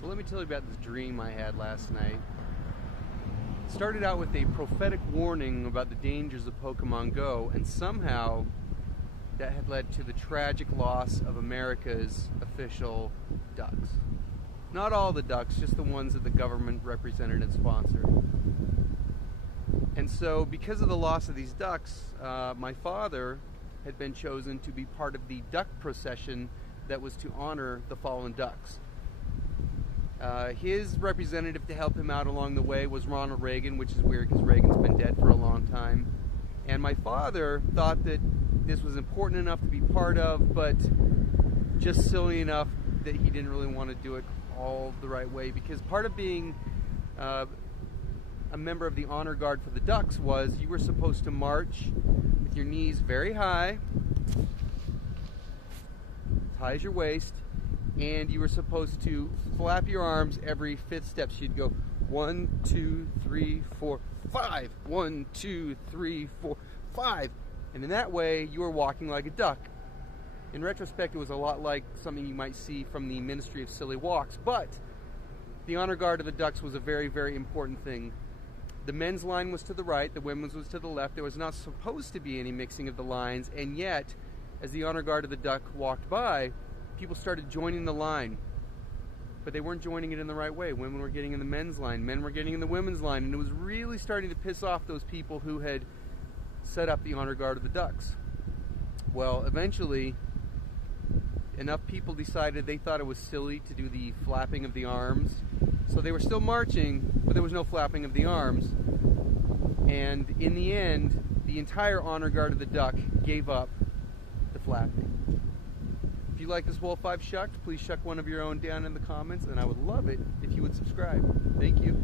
So let me tell you about this dream I had last night. It started out with a prophetic warning about the dangers of Pokemon GO, and somehow that had led to the tragic loss of America's official ducks. Not all the ducks, just the ones that the government represented and sponsored. And so because of the loss of these ducks, my father had been chosen to be part of the duck procession that was to honor the fallen ducks. His representative to help him out along the way was Ronald Reagan, which is weird because Reagan's been dead for a long time. And my father thought that this was important enough to be part of, but just silly enough that he didn't really want to do it all the right way, because part of being a member of the honor guard for the ducks was you were supposed to march with your knees very high, as high as your waist, and you were supposed to flap your arms every 5th step. So you'd go 1, 2, 3, 4, 5. 1, 2, 3, 4, 5. And in that way, you were walking like a duck. In retrospect, it was a lot like something you might see from the Ministry of Silly Walks, but the honor guard of the ducks was a very, very important thing. The men's line was to the right, the women's was to the left. There was not supposed to be any mixing of the lines, and yet, as the honor guard of the duck walked by, people started joining the line, but they weren't joining it in the right way. Women were getting in the men's line, men were getting in the women's line, and it was really starting to piss off those people who had set up the honor guard of the ducks. Well, eventually, enough people decided they thought it was silly to do the flapping of the arms, so they were still marching, but there was no flapping of the arms. And in the end, the entire honor guard of the duck gave up the flapping. If you like this Wolf I've shucked, please shuck one of your own down in the comments, and I would love it if you would subscribe. Thank you.